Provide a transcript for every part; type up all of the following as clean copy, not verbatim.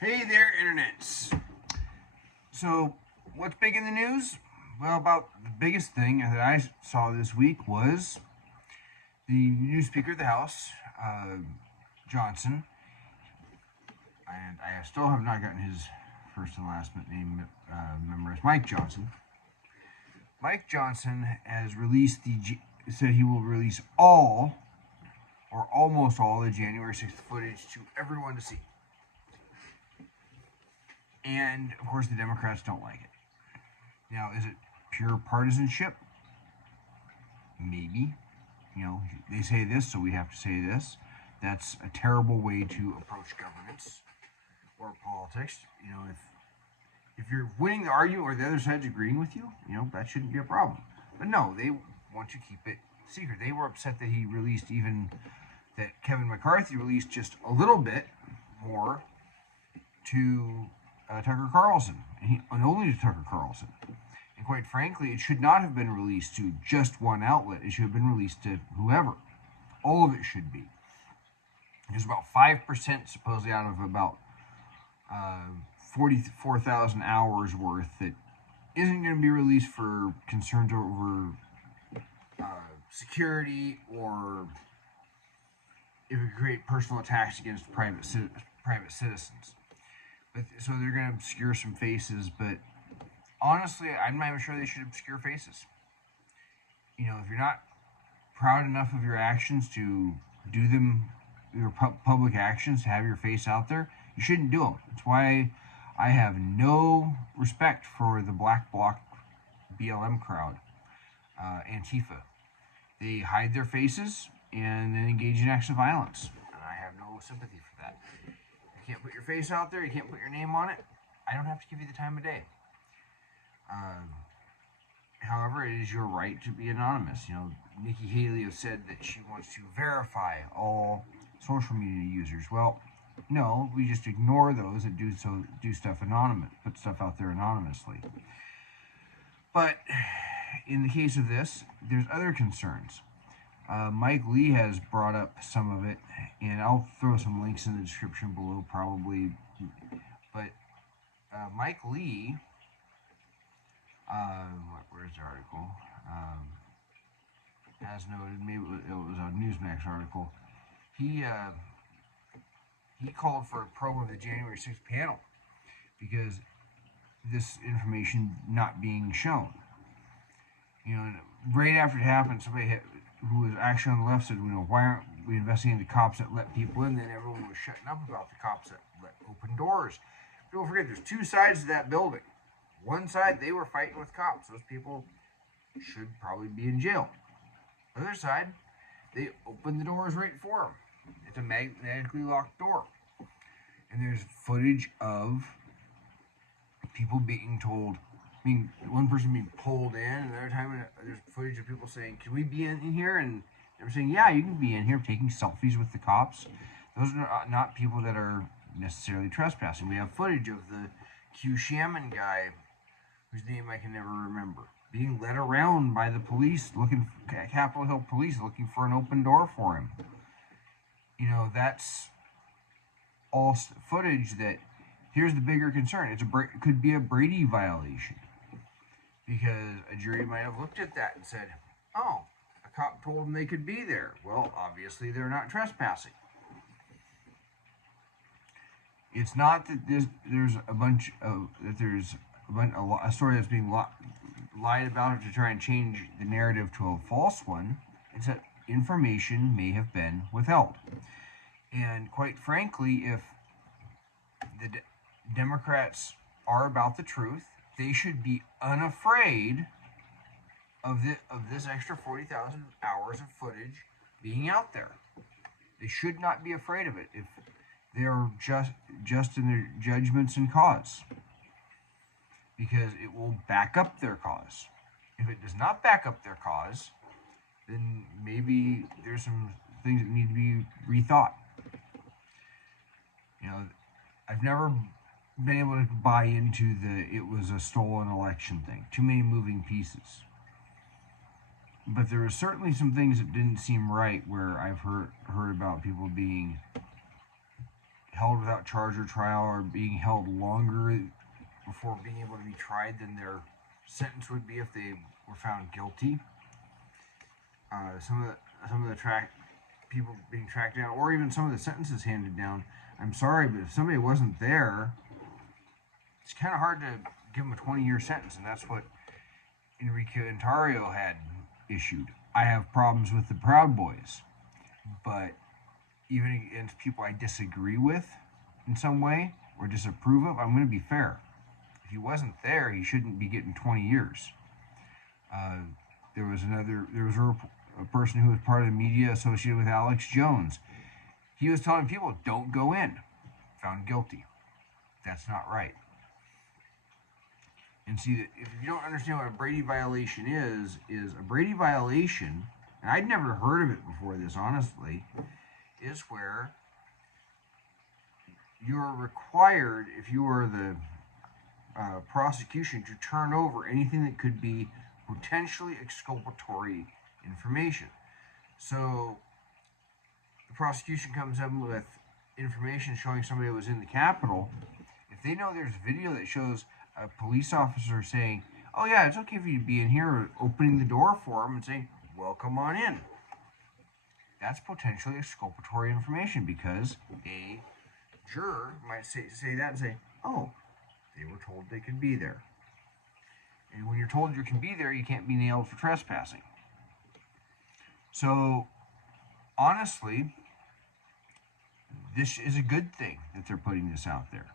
Hey there, internets. So, what's big in the news? Well, about the biggest thing that I saw this week was the new Speaker of the House, Johnson, and I still have not gotten his first and last name memorized. Mike Johnson. Mike Johnson has released said he will release all or almost all the January 6th footage to everyone to see. And of course, the Democrats don't like it. Now, is it pure partisanship? Maybe. They say this, so we have to say this. That's a terrible way to approach governance or politics. If you're winning the argument or the other side's agreeing with you, that shouldn't be a problem. But no, they want to keep it secret. They were upset that that Kevin McCarthy released just a little bit more to Tucker Carlson, and only to Tucker Carlson. And quite frankly, it should not have been released to just one outlet. It should have been released to whoever. All of it should be. There's about 5% supposedly out of about 44,000 hours worth that isn't going to be released for concerns over security or if it could create personal attacks against private citizens. So they're going to obscure some faces, but honestly, I'm not even sure they should obscure faces. If you're not proud enough of your actions to do them, your public actions, to have your face out there, you shouldn't do them. That's why I have no respect for the Black Bloc BLM crowd, Antifa. They hide their faces and then engage in acts of violence. And I have no sympathy for that. You can't put your face out there, you can't put your name on it. I don't have to give you the time of day. However, it is your right to be anonymous. Nikki Haley has said that she wants to verify all social media users. Well, no, we just ignore those that do stuff anonymous, put stuff out there anonymously. But in the case of this, there's other concerns. Mike Lee has brought up some of it, and I'll throw some links in the description below probably. But Mike Lee, where's the article? As noted, maybe it was a Newsmax article. He called for a probe of the January 6th panel because this information not being shown. Right after it happened, somebody who was actually on the left said, why aren't we investigating the cops that let people in? Then everyone was shutting up about the cops that let open doors. Don't forget, there's two sides to that building. One side, they were fighting with cops. Those people should probably be in jail. The other side, they opened the doors right for them. It's a magnetically locked door. And there's footage of people being told, one person being pulled in, and another time there's footage of people saying, can we be in here? And they were saying, yeah, you can be in here, taking selfies with the cops. Those are not people that are necessarily trespassing. We have footage of the Q Shaman guy, whose name I can never remember, being led around by the police, Capitol Hill police, looking for an open door for him. That's all footage that, here's the bigger concern. It could be a Brady violation. Because a jury might have looked at that and said, oh, a cop told them they could be there. Well, obviously they're not trespassing. It's not that there's a story that's being lied about to try and change the narrative to a false one. It's that information may have been withheld. And quite frankly, if the Democrats are about the truth, they should be unafraid of this extra 40,000 hours of footage being out there. They should not be afraid of it if they're just in their judgments and cause, because it will back up their cause. If it does not back up their cause, then maybe there's some things that need to be rethought. I've never been able to buy into it was a stolen election thing. Too many moving pieces. But there are certainly some things that didn't seem right where I've heard about people being held without charge or trial or being held longer before being able to be tried than their sentence would be if they were found guilty. Some of the people being tracked down, or even some of the sentences handed down. I'm sorry, but if somebody wasn't there, it's kind of hard to give them a 20-year sentence, and that's what Enrique Ontario had issued. I have problems with the Proud Boys, but even against people I disagree with in some way or disapprove of, I'm going to be fair. If he wasn't there, he shouldn't be getting 20 years. There was a person who was part of the media associated with Alex Jones. He was telling people, don't go in. Found guilty. That's not right. And see, if you don't understand what a Brady violation is a Brady violation, and I'd never heard of it before this, honestly, is where you're required, if you are the prosecution, to turn over anything that could be potentially exculpatory information. So the prosecution comes in with information showing somebody that was in the Capitol. If they know there's video that shows a police officer saying, oh yeah, it's okay for you to be in here, or opening the door for him and saying, welcome on in, that's potentially exculpatory information, because a juror might say that and say, oh, they were told they could be there. And when you're told you can be there, you can't be nailed for trespassing. So, honestly, this is a good thing that they're putting this out there.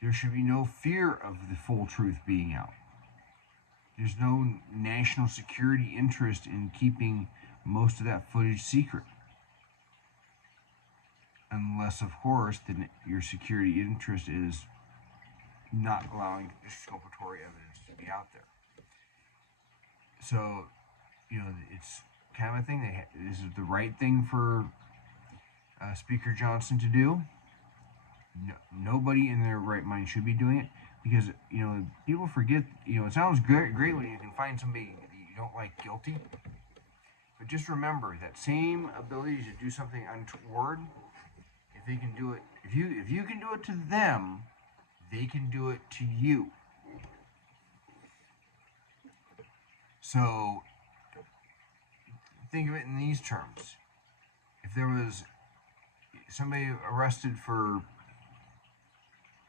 There should be no fear of the full truth being out. There's no national security interest in keeping most of that footage secret. Unless, of course, your security interest is not allowing exculpatory evidence to be out there. So, it's kind of a thing. This is the right thing for Speaker Johnson to do. No, nobody in their right mind should be doing it, because people forget. It sounds great when you can find somebody you don't like guilty, but just remember that same ability to do something untoward. If they can do it, if you can do it to them, they can do it to you. So think of it in these terms. If there was somebody arrested for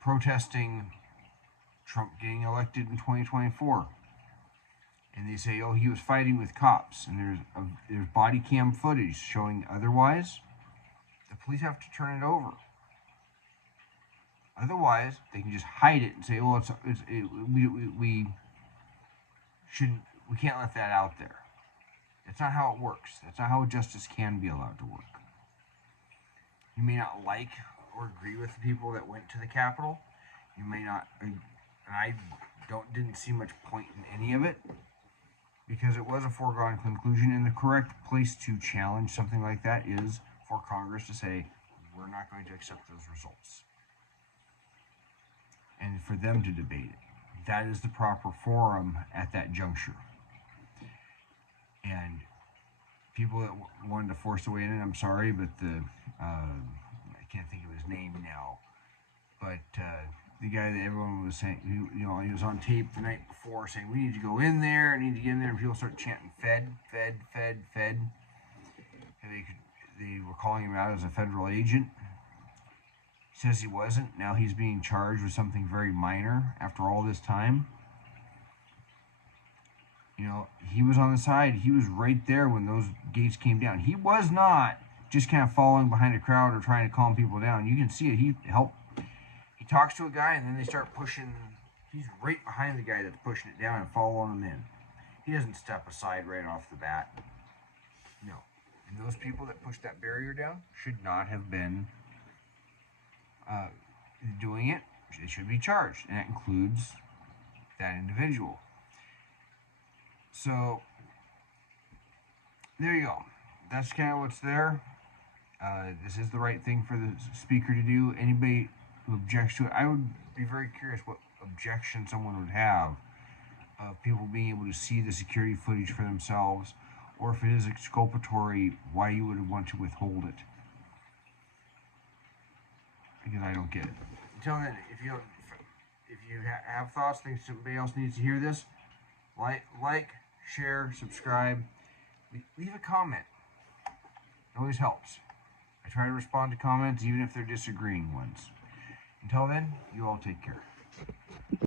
protesting Trump getting elected in 2024, and they say, oh, he was fighting with cops, and there's body cam footage showing otherwise, the police have to turn it over. Otherwise, they can just hide it and say, "Oh, we can't let that out there." That's not how it works. That's not how justice can be allowed to work. You may not like or agree with the people that went to the Capitol. You may not, and I didn't see much point in any of it, because it was a foregone conclusion. And the correct place to challenge something like that is for Congress to say, we're not going to accept those results, and for them to debate it. That is the proper forum at that juncture. And people that wanted to force their way in it, I'm sorry, but I can't think of his name now, but the guy that everyone was saying, he was on tape the night before saying, we need to go in there, and people start chanting, Fed, Fed, Fed, Fed. And they were calling him out as a federal agent. He says he wasn't. Now he's being charged with something very minor after all this time. He was on the side. He was right there when those gates came down. He was not just kind of following behind a crowd or trying to calm people down. You can see it. He talks to a guy, and then they start pushing. He's right behind the guy that's pushing it down and following him in. He doesn't step aside right off the bat. No. And those people that pushed that barrier down should not have been doing it. They should be charged, and that includes that individual. So there you go. That's kind of what's there. This is the right thing for the speaker to do. Anybody who objects to it, I would be very curious what objection someone would have of people being able to see the security footage for themselves, or if it is exculpatory, why you would want to withhold it. because I don't get it. Until then, if you have thoughts, think somebody else needs to hear this, like, share, subscribe, leave a comment. It always helps. I try to respond to comments even if they're disagreeing ones. Until then, you all take care.